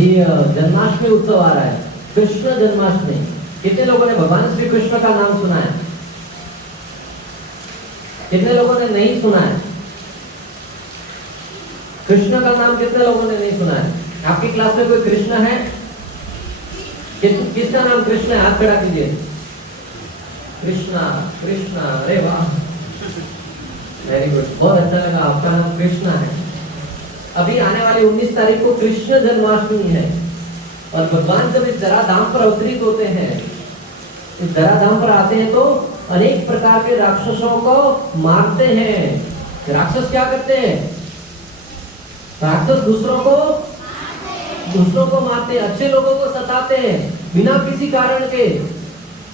जन्माष्टमी उत्सव आ रहा है, कृष्ण जन्माष्टमी। कितने लोगों ने भगवान श्री कृष्ण का नाम सुना है? कितने लोगों ने नहीं सुना है? कृष्ण का नाम कितने लोगों ने नहीं सुना है? आपकी क्लास में कोई कृष्ण है? किसका नाम कृष्ण है? हाथ खड़ा कीजिए। कृष्णा, कृष्णा, अरे वाह, वेरी गुड, बहुत अच्छा लगा, आपका नाम कृष्णा है। अभी आने वाली 19 तारीख को कृष्ण जन्माष्टमी है और भगवान जब इस धराधाम पर अवतरित होते हैं, इस धराधाम पर आते हैं तो अनेक प्रकार के राक्षसों को मारते हैं। राक्षस क्या करते हैं? राक्षस दूसरों को मारते हैं, अच्छे लोगों को सताते हैं बिना किसी कारण के।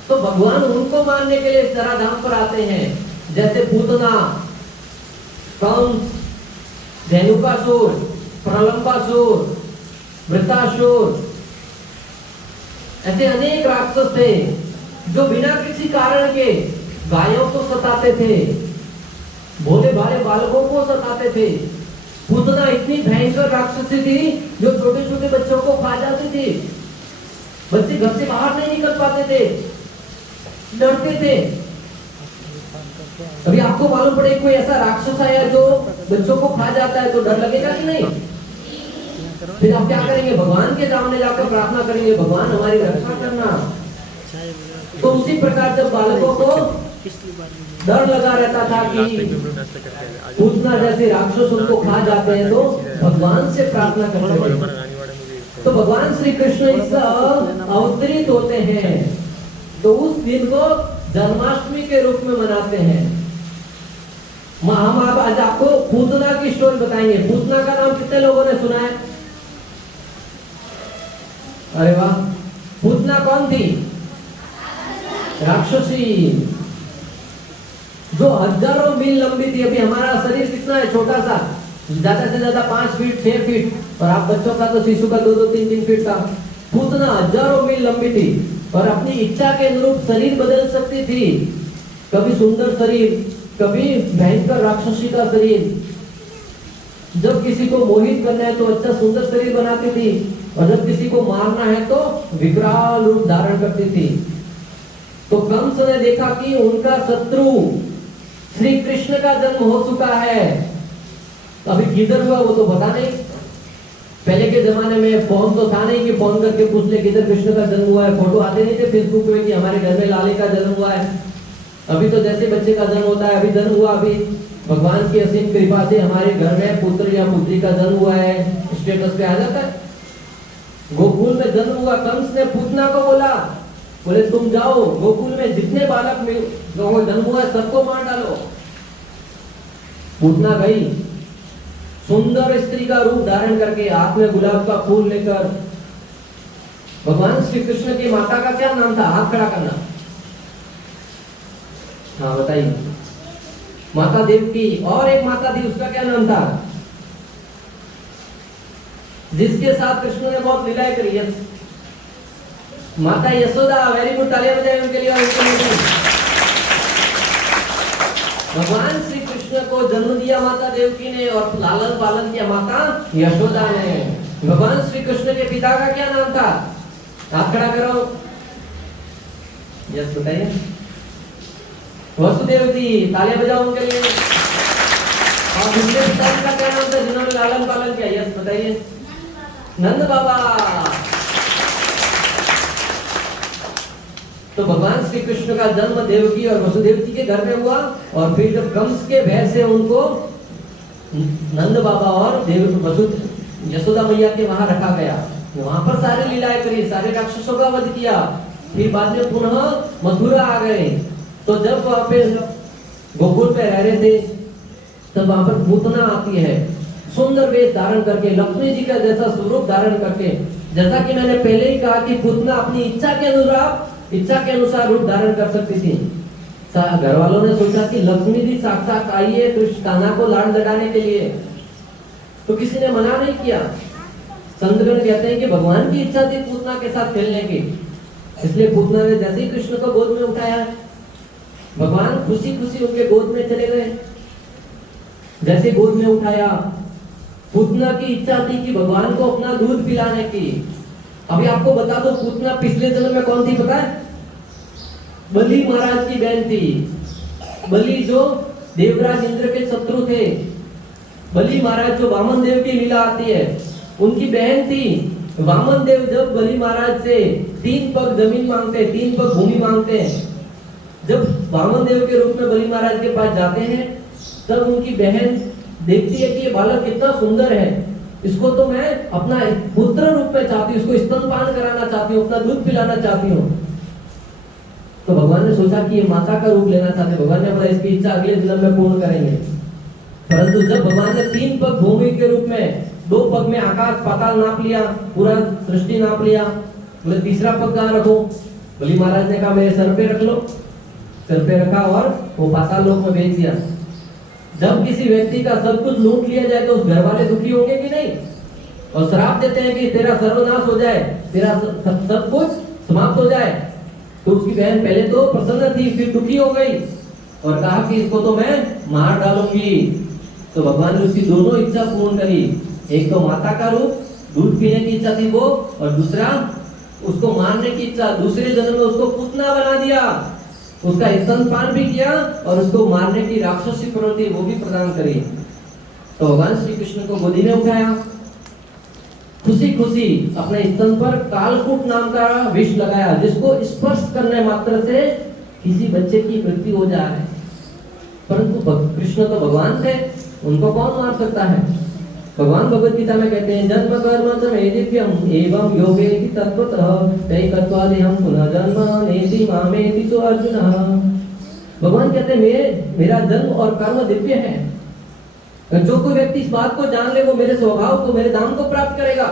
तो भगवान उनको मारने के लिए इस धराधाम पर आते हैं, जैसे पूतना, कंस, धेनुकासुर, प्रलंबासुर, वृत्तासुर, ऐसे अनेक राक्षस थे जो बिना किसी कारण के गायों को सताते थे, भोले भाले बालकों को सताते थे। पूतना इतनी भयंकर राक्षसी थी जो छोटे छोटे बच्चों को खा जाती थी। बच्चे घर से बाहर नहीं निकल पाते थे, डरते थे। अभी आपको मालूम पड़े कोई ऐसा राक्षस आया जो बच्चों को खा जाता है तो डर लगेगा कि नहीं? फिर आप क्या करेंगे? भगवान के सामने जाकर प्रार्थना करेंगे, भगवान हमारी रक्षा करना। तो उसी प्रकार जब बालकों को डर लगा रहता था कि पूतना जैसे राक्षस उनको खा जाते हैं, तो भगवान से प्रार्थना करते हैं। तो भगवान श्री कृष्ण इस अवतरित होते हैं, तो उस दिन को जन्माष्टमी के रूप में मनाते हैं। हम आज आपको पूतना की स्टोरी बताएंगे। पूतना का नाम कितने लोगों ने सुना है? अरे वाह, पूतना कौन थी? राक्षसी, जो हजारों मील लंबी थी। अभी हमारा शरीर कितना है? छोटा सा, ज्यादा से ज्यादा 5 फीट 6 फीट, और आप बच्चों का तो शिशु का 2-2 3-3 फीट था। पूतना हजारों मील लंबी थी और अपनी इच्छा के अनुरूप शरीर बदल सकती थी। कभी सुंदर शरीर, कभी भयंकर राक्षसी का शरीर। जब किसी को मोहित करना है तो अच्छा सुंदर शरीर बनाती थी, और जब किसी को मारना है तो विकराल रूप धारण करती थी। तो कंस ने देखा कि उनका शत्रु श्री कृष्ण का जन्म हो चुका है। अभी किधर हुआ वो तो पता नहीं। पहले के जमाने में फोन तो था नहीं कि फोन करके पूछ ले किधर कृष्ण का जन्म हुआ है। फोटो आते नहीं थे फेसबुक पे कि हमारे घर में लाले का जन्म हुआ है। अभी तो जैसे बच्चे का जन्म होता है, अभी जन्म हुआ, अभी भगवान की असीम कृपा से हमारे घर में पुत्र या पुत्री का जन्म हुआ है, स्टेटस पे आ जाता है। गोकुल में जन्म हुआ। कंस ने पूतना को बोले तुम जाओ गोकुल में जितने बालक में जन्म हुआ है सबको मार डालो। पूतना गई, सुंदर स्त्री का रूप धारण करके, हाथ में गुलाब का फूल लेकर। भगवान श्री कृष्ण की माता का क्या नाम था? हाथ खड़ा करना। हाँ बताइए। माता देवकी। और एक माता थी, उसका क्या नाम था? जिसके साथ कृष्ण ने बहुत लीलाएं करी है, माता यशोदा। वेरी गुड, तालियां बजाएं उनके लिए और उनके लिए। भगवान श्री कृष्ण को जन्म दिया माता देवकी ने और लालन पालन किया माता यशोदा ने। भगवान श्री कृष्ण के पिता का क्या नाम था? हाथ खड़ा करो। यस बताइए। वसुदेव जी। तालियां बजाओ उनके लिए। और दूसरे पिता का क्या नाम था जिन्होंने लालन पालन किया? यस बताइए। नंद बाबा। तो भगवान श्री कृष्ण का जन्म देवकी और वसुदेव जी के घर में हुआ, और फिर जब कंस के भय से उनको नंद बाबा और यशोदा मैया के वहां रखा गया। वहां पर सारे लीलाएं करी, सारे राक्षसों का वध किया। फिर बाद में पुनः मथुरा आ गए। तो जब वहां पे गोकुल पे रह रहे थे, तब वहां पर पूतना आती है, सुंदर वेश धारण करके, लक्ष्मी जी का जैसा स्वरूप धारण करके। जैसा कि मैंने पहले ही कहा कि पूतना अपनी इच्छा के अनुसार रूप धारण कर सकती थी। घर वालों ने सोचा कि लक्ष्मी जी साक्षात आई है कृष्ण कान्हा को लाड लडाने के लिए, तो किसी ने मना नहीं किया। संतगण कहते हैं कि भगवान की इच्छा थी पूतना के साथ खेलने की, इसलिए पूतना ने जैसे ही कृष्ण को गोद में उठाया, भगवान खुशी खुशी उनके गोद में चले गए। जैसे गोद में उठाया, पूतना की इच्छा थी कि भगवान को अपना दूध पिलाने की। अभी आपको बता दो, पूतना पिछले जन्म में कौन थी पता है? बलि महाराज की बहन थी। बलि जो देवराज इंद्र के शत्रु थे, बलि महाराज जो वामन देव की लीला आती है, उनकी बहन थी। वामन देव जब बलि महाराज से 3 पग जमीन मांगते हैं, 3 पग भूमि मांगते हैं, जब वामन देव के रूप में बलि महाराज के पास जाते हैं, तब उनकी बहन देखती है कि ये बालक कितना सुंदर है, इसको तो मैं अपना पुत्र रूप में चाहती हूँ, इसको स्तनपान कराना चाहती हूँ, अपना दूध पिलाना चाहती हूँ। तो भगवान ने सोचा कि ये माता का रूप लेना चाहते, भगवान ने बोला इसकी इच्छा अगले जन्म में पूर्ण करेंगे। परंतु जब भगवान ने 3 पग भूमि के रूप में, 2 पग में आकाश पाताल नाप लिया, पूरा सृष्टि नाप लिया, बोले तीसरा पग कहाँ रखो? बलि महाराज ने कहा मेरे सर पे रख लो। सर पे रखा और वो पाताल लोक में भेज दिया। जब किसी व्यक्ति का सब कुछ लूट लिया जाए तो उस घर वाले दुखी होंगे कि नहीं? और श्राप देते हैं कि तेरा सर्वनाश हो जाए, तेरा सब कुछ समाप्त हो जाए। तो उसकी बहन पहले तो प्रसन्न थी, फिर दुखी हो गई और कहा कि इसको तो मैं मार डालूंगी। तो भगवान ने उसकी दोनों इच्छा पूर्ण करी। एक तो माता का रूप, दूध पीने की इच्छा थी वो, और दूसरा उसको मारने की इच्छा। दूसरे जन्म में उसको पुतना बना दिया, उसका स्तनपान भी किया और उसको मारने की राक्षसी प्रवृत्ति वो भी प्रदान करी। तो भगवान श्री कृष्ण को गोदी में उठाया, खुशी खुशी अपने स्तन पर कालकूट नाम का विष लगाया, जिसको स्पर्श करने मात्र से किसी बच्चे की मृत्यु हो जाए। परंतु कृष्ण तो भगवान थे, उनको कौन मार सकता है? भगवान भगवत गीता में कहते हैं जन्म कर्म च मे दिव्यम एवं योगेति तत्त्वतः तैकत्वादिहं पुनः जन्म नेति मामेति तो अर्जुन। भगवान कहते हैं मेरा जन्म और कर्म दिव्य है। जो कोई व्यक्ति इस बात को जान ले वो मेरे स्वभाव को, मेरे धाम को प्राप्त करेगा,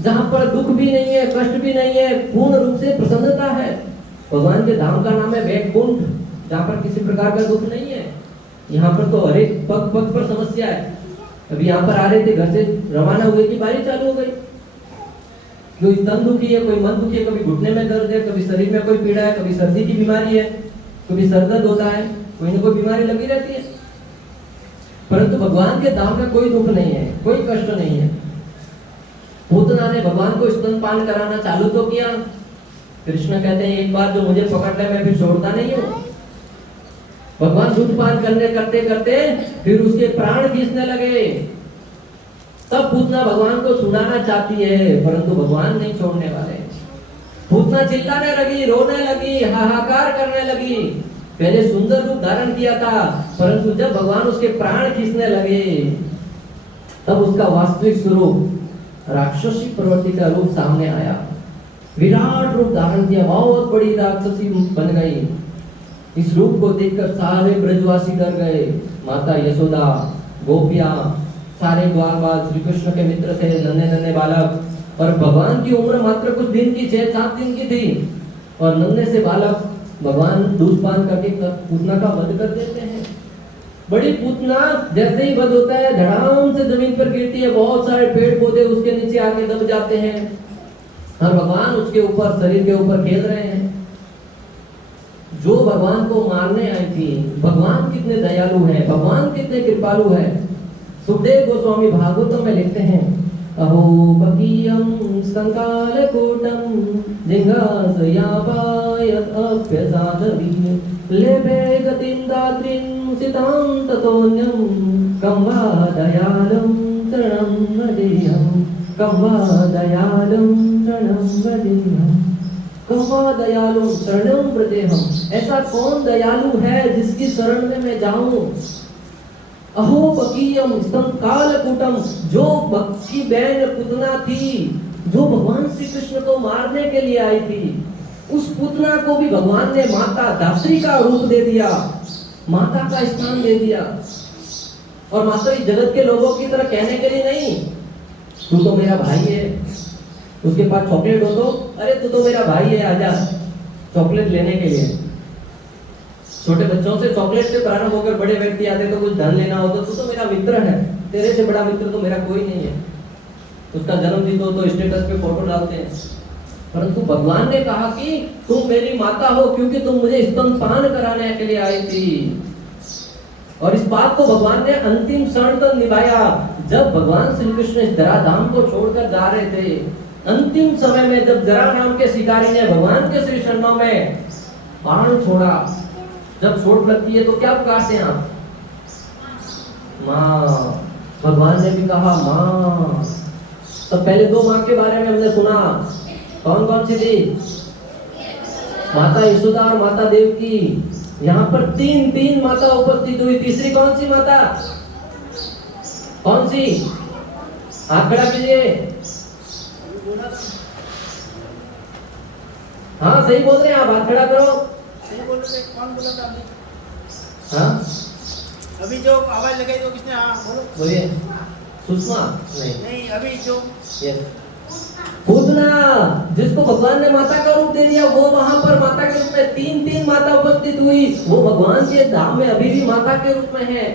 जहां पर दुख भी नहीं है, कष्ट भी नहीं है, पूर्ण रूप से प्रसन्नता है। भगवान के धाम का नाम है वैकुंठ, जहां पर किसी प्रकार का दुख नहीं है। यहाँ पर तो हर एक पग पग पर समस्या है। अभी यहाँ पर आ रहे थे, घर से रवाना हुए कि बारिश चालू हो गई। कोई तन दुखी है, कोई मन दुखी है, कभी घुटने में दर्द है, कभी शरीर में कोई पीड़ा है, कभी सर्दी की बीमारी है, कभी सर दर्द होता है, कोई ना कोई बीमारी लगी रहती है। परंतु भगवान के धाम में कोई दुख नहीं है, कोई कष्ट नहीं है। पूतना ने भगवान को स्तनपान कराना चालू तो किया। कृष्ण कहते हैं एक बार जो मुझे पकड़ ले मैं फिर छोड़ता नहीं हूँ। भगवान दूध पान करने करते करते फिर उसके प्राण खींचने लगे। तब पूतना भगवान को सुनाना चाहती है, परंतु भगवान नहीं छोड़ने वाले। पूतना चिल्लाने लगी, रोने लगी, हाहाकार करने लगी। पहले सुंदर रूप धारण किया था, परंतु जब भगवान उसके प्राण खींचने लगे तब उसका वास्तविक स्वरूप राक्षसी प्रवृत्ति का रूप सामने आया। विराट रूप धारण किया, बहुत बड़ी राक्षसी बन गई। इस रूप को देखकर सारे ब्रजवासी डर गए। माता यशोदा, गोपियां, सारे ग्वालवाल, श्री कृष्ण के मित्र थे, नन्हे नन्हे बालक। और भगवान की उम्र मात्र कुछ दिन की, 6-7 दिन की थी, और नन्हे से बालक भगवान दूध पान करके पूतना का वध कर देते हैं। बड़ी पूतना जैसे ही वध होता है धड़ाम से जमीन पर गिरती है, बहुत सारे पेड़ पौधे उसके नीचे आके दब जाते हैं और भगवान उसके ऊपर, शरीर के ऊपर खेल रहे हैं। जो भगवान को मारने आई थी, भगवान कितने दयालु है, भगवान कितने कृपालु है। सुखदेव गोस्वामी भागवतम में लिखते हैं, अहो बकीयम संकालकूटम जिंगासयापायत अभ्यसादधि लेभे गतिं दात्रीं सितां ततोऽन्यं कं वा दयालुं शरणं व्रजेऽहं, कं वा दयालुं शरणं व्रजेऽहं, कं वा दयालुं शरणं व्रजेऽहं। ऐसा कौन दयालु है जिसकी शरण में मैं जाऊं? अहो बकीयम संकालकूटम, जो बक्की बहन पूतना थी, जो भगवान श्री कृष्ण को मारने के लिए आई थी, उस पूतना को भी भगवान ने माता दात्री का रूप दे दिया, माता का स्थान दे दिया। और मात्र इस जगत के लोगों की तरह कहने के लिए नहीं, तू तो मेरा भाई है, उसके पास चॉकलेट हो तो अरे तू तो मेरा भाई है, आजा चॉकलेट लेने के लिए। छोटे बच्चों से चॉकलेट से प्रारंभ होकर बड़े व्यक्ति आते तो कुछ धन लेना हो तो तू तो मेरा मित्र है, तेरे से बड़ा मित्र तो मेरा कोई नहीं है। उसका जन्मदिन हो तो स्टेटस पे फोटो डालते हैं। परंतु भगवान ने कहा कि तुम मेरी माता हो क्योंकि तुम मुझे स्तनपान कराने के लिए आई थी। और इस बात को भगवान ने अंतिम क्षण तक निभाया। जब भगवान श्री कृष्ण इस जरा धाम को छोड़कर जा रहे थे, अंतिम समय में जब जरा नाम के शिकारी ने भगवान के श्री चरणों में बाण छोड़ा, जब चोट लगती है तो क्या पुकारते हैं आप? माँ। भगवान ने भी कहा माँ। तो पहले दो माँ के बारे में हमने सुना, कौन कौन सी थी? माता यशोदा और माता देवकी। यहाँ पर तीन माता उपस्थित हुई। तीसरी कौन सी माता? कौन सी? हाथ खड़ा कीजिए। हाँ सही बोल रहे हैं आप, हाथ खड़ा करो। सही बोल रहे थे। कौन बोला था अभी? हाँ अभी जो आवाज लगाई तो किसने? हाँ बोलो। बोलिए। सुषमा? नहीं अभी जो पूतना, जिसको भगवान ने माता का रूप दे दिया, वो वहां पर माता के रूप में तीन माता उपस्थित हुई। वो भगवान के धाम में अभी भी माता के रूप में है।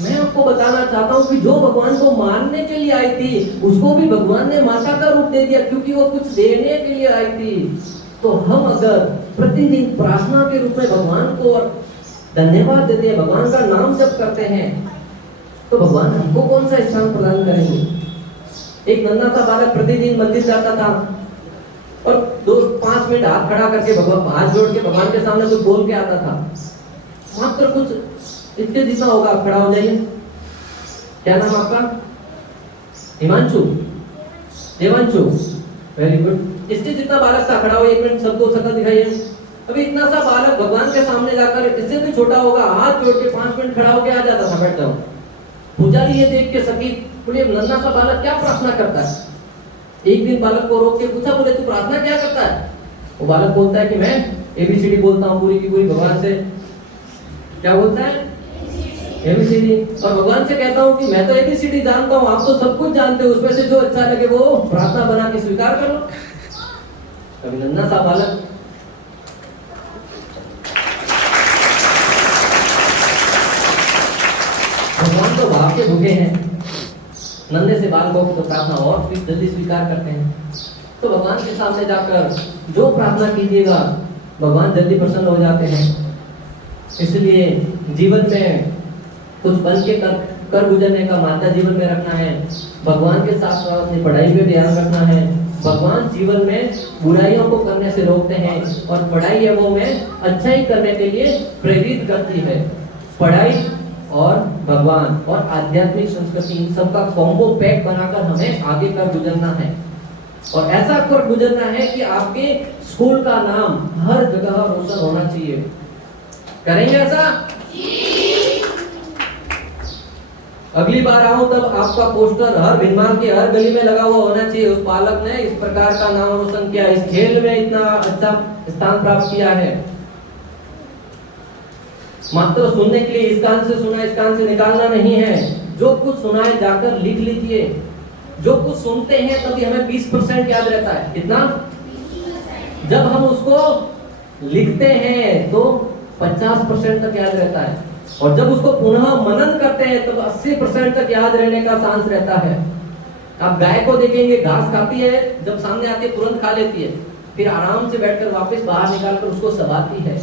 मैं आपको बताना चाहता हूँ कि जो भगवान को मारने के लिए आई थी, उसको भी भगवान ने माता का रूप दे दिया, क्योंकि वो कुछ देने के लिए आई थी। तो हम अगर प्रतिदिन प्रार्थना के रूप में भगवान को धन्यवाद देते हैं, भगवान का नाम जप करते हैं, तो भगवान हमको कौन सा स्थान प्रदान करेंगे? एक नन्हा सा बालक प्रतिदिन मंदिर जाता था और 5 मिनट हाथ खड़ा करके भगवान, हाथ जोड़ के भगवान के सामने कुछ बोल के आता था। मात्र कुछ इतने जितना होगा, आप खड़ा हो जाइए। क्या नाम आपका? Himanshu, Devanshu, very good. इससे जितना बालक था, खड़ा हो 1 मिनट, सबको शकल दिखाइए। अभी इतना सा बालक भगवान के सामने जाकर, इससे भी छोटा होगा, हाथ जोड़ के 5 मिनट खड़ा होके आ जाता था, बैठ जाओ। पुजारी ये देख के सकी, बोले नन्हा सा बालक क्या प्रार्थना करता है? एक दिन बालक को रोक के पूछा, बोले तू प्रार्थना क्या करता है? वो बालक बोलता है कि मैं ABCD बोलता हूँ पूरी की पूरी भगवान से। क्या बोलता है? ABCD। और भगवान से कहता हूँ कि मैं तो ABCD जानता हूँ, आप तो सब कुछ जानते हो, उसमें से जो अच्छा लगे वो प्रार्थना बना के स्वीकार कर लो। कभी नन्हा सा बालक भगवान तो भाव के भूखे हैं, नन्हे से बालकों की तो प्रार्थना और जल्दी स्वीकार करते हैं। तो भगवान के सामने जाकर जो प्रार्थना कीजिएगा, भगवान जल्दी प्रसन्न हो जाते हैं। इसलिए जीवन में कुछ बन के कर गुजरने का मादा जीवन में रखना है। भगवान के साथ साथ अपनी पढ़ाई पे ध्यान रखना है। भगवान जीवन में बुराइयों को करने से रोकते हैं और पढ़ाई है वो में अच्छाई करने के लिए प्रेरित करती है। पढ़ाई और भगवान और आध्यात्मिक संस्कृति, इन सबका कॉम्बो पैक बनाकर हमें आगे कर गुजरना है। और ऐसा कर गुजरना है कि आपके स्कूल का नाम हर जगह रोशन होना चाहिए। करेंगे ऐसा? अगली बार आओ तब आपका पोस्टर हर भिनमाल के हर गली में लगा हुआ होना चाहिए। उस बालक ने इस प्रकार का नाम रोशन किया, इस खेल में इतना अच्छा स्थान प्राप्त किया है। मात्र सुनने के लिए इस कान से सुना इस कान से निकालना नहीं है। जो कुछ सुना है जाकर लिख लीजिए। जो कुछ सुनते हैं तभी हमें 20% याद रहता है। कितना? जब हम उसको लिखते हैं तो 50% तक याद रहता है, और जब उसको पुनः मनन करते हैं तब 80% तक याद रहने का चांस रहता है। आप गाय को देखेंगे, घास खाती है, जब सामने आती है तुरंत खा लेती है, फिर आराम से बैठकर वापस बाहर निकालकर उसको चबाती है।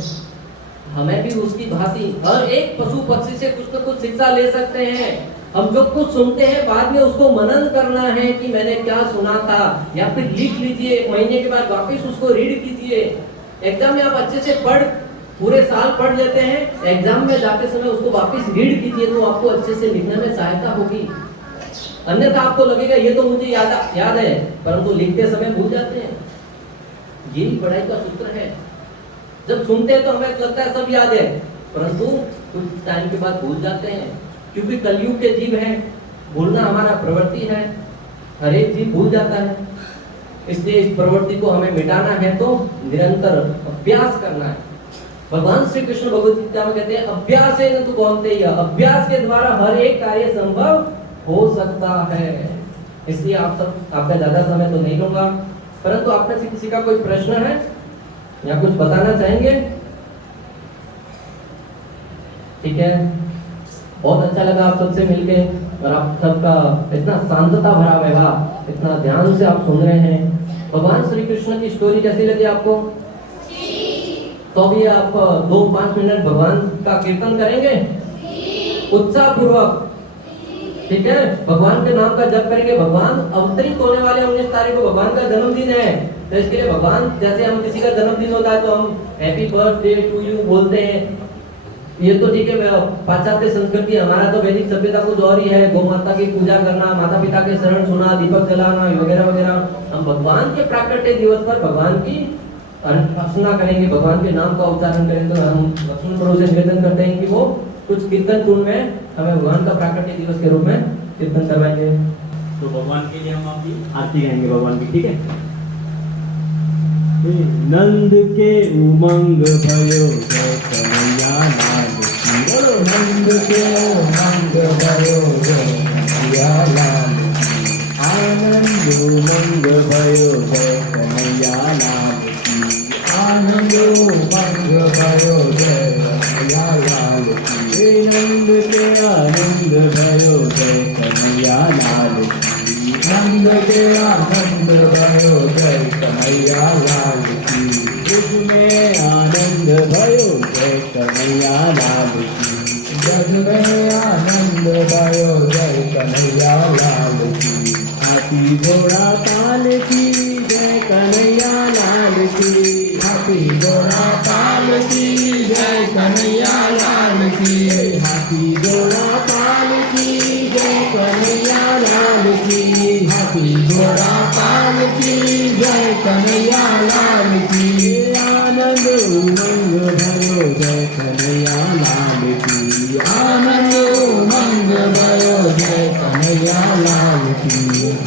हमें भी उसकी भांति हर एक पशु पक्षी से कुछ न कुछ शिक्षा ले सकते हैं। हम जो कुछ सुनते हैं बाद में उसको मनन करना है कि मैंने क्या सुना था, या फिर लिख लीजिए। 1 महीने के बाद वापस उसको रीड कीजिए। एग्जाम में आप अच्छे से पूरे साल पढ़ लेते हैं, एग्जाम में जाते समय उसको वापस रीड कीजिए तो आपको अच्छे से लिखने में सहायता होगी। अन्यथा आपको लगेगा ये तो मुझे याद है, परंतु लिखते समय भूल जाते हैं। यही पढ़ाई का सूत्र है। जब सुनते हैं तो हमें लगता है सब याद है, परंतु कुछ टाइम के बाद भूल जाते हैं, क्योंकि कलयुग के जीव हैं, भूलना हमारा प्रवृत्ति है। हर एक जीव भूल जाता है। इसलिए इस प्रवृत्ति को हमें मिटाना है तो निरंतर अभ्यास करना है। भगवान श्री कृष्ण भगवद गीता में कहते हैं अभ्यास है न तो बोलते ही, अभ्यास के द्वारा हर एक कार्य संभव हो सकता है। इसलिए आपका ज्यादा समय तो नहीं लूंगा, परंतु आप में से किसी का कोई प्रश्न है या कुछ बताना चाहेंगे? ठीक है, बहुत अच्छा लगा आप सबसे मिलके, और आप सबका इतना शांतता भरा व्यवहार, इतना ध्यान से आप सुन रहे हैं। भगवान श्री कृष्ण की स्टोरी कैसी लगी आपको? तो अभी आप 2-5 मिनट भगवान का कीर्तन करेंगे उत्साह पूर्वक। ठीक है, भगवान के नाम का जप करेंगे। भगवान अवतरित होने वाले 19 तारीख को भगवान का जन्मदिन है, तो इसके लिए भगवान, जैसे हम किसी का जन्मदिन होता है तो हम हैप्पी बर्थडे टू यू बोलते हैं, ये तो ठीक है पाश्चात्य संस्कृति। हमारा तो वैदिक सभ्यता कुछ और ही है, गौ माता की पूजा करना, माता पिता के शरण सुना, दीपक जलाना वगैरह वगैरह। हम भगवान के प्राकट्य दिवस पर भगवान की अर्चना करेंगे, भगवान के नाम का उच्चारण करेंगे। तो हम लक्ष्मण प्रभु से निवेदन करते हैं कि वो कुछ कीर्तन टून में हमें भगवान का प्राकट्य दिवस के रूप में कीर्तन करवाएंगे। तो भगवान के लिए हम आपकी आरती गाएंगे भगवान की, ठीक है। नंद के उमंग भयो जय कन्हैया लाल की। बोलो नंद के उमंग भयो जय कन्हैया लाल की। आनंद उमंग भयो जय कन्हैया लाल की। आनंद उमंग भयो जय कन्हैया लाल की। नंद के आनंद भयो जय कन्हैया लाल की। नंद के आनंद भयो जय कन्हैया लाल की। जग में आनंद भयो जय कन्हैया लाल की। जग में आनंद भयो जय कन्हैया लाल की। हाथी घोड़ा पाल की जय कन्हैया लाल की। हाथी घोड़ा पाल की जय कन्हैया लाल की। हाथी घोड़ा पाल की जय कन्हैया लाल की। हाथी घोड़ा पाल की जय कन्हैया लाल की। आनंद उमंग भयो जय कन्हैया लाल की। आनंद उमंग भयो जय कन्हैया लाल की।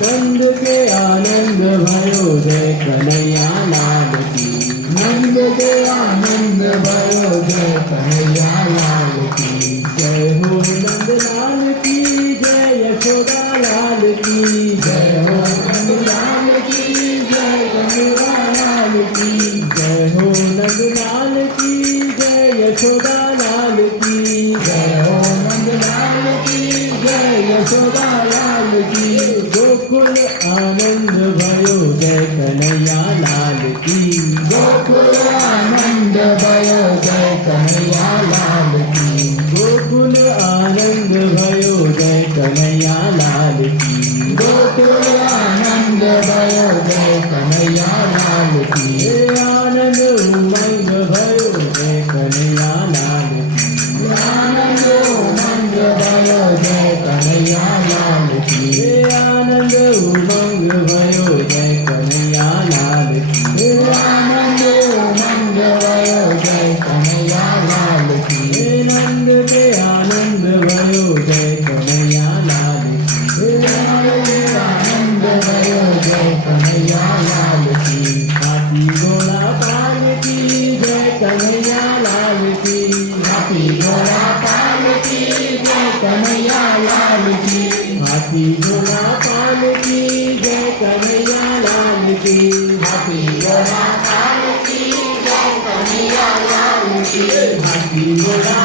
नंद के आनंद भयो जय कन्हैया लाल की। नंद के आनंद भयो जय कन्हैया लाल की। जय हो नंद लाल की जय यशोदा लाल की। जय हो नंद लाल की जय कन्हैया लाल की। जय हो नंद लाल की जय यशोदा लाल की। जय हो नंद लाल की जय यशोदा लाल की। गोकुल आनंद भयो जय कन्हैया लाल की। गोकुल आनंद भयो जय कन्हैया लाल की। गोकुल आनंद भयो जय कन्हैया लाल की। गोकुल आनंद भयो जय कन्हैया लाल की। आनंद उमंग भयो जय कन्हैया लाल की। आनंद उमंग भयो जय कन्हैया लाल की। आनंद उमंग भयो जय कन्हैया लाल की। आनंद उमंग भयो जय कन्हैया लाल की। नंद के आनंद भयो जय कन्हैया लाल की। आनंद भयो जय कन्हैया लाल की। हाथी घोड़ा पाल की जय कन्हैया लाल की। हाथी घोड़ा पाल की जय कन्हैया लाल की। हाथी घोड़ा पाल की जय कन्हैया लाल की। हाथी घोड़ा पाल की जय कन्हैया लाल की। हाथी घोड़ा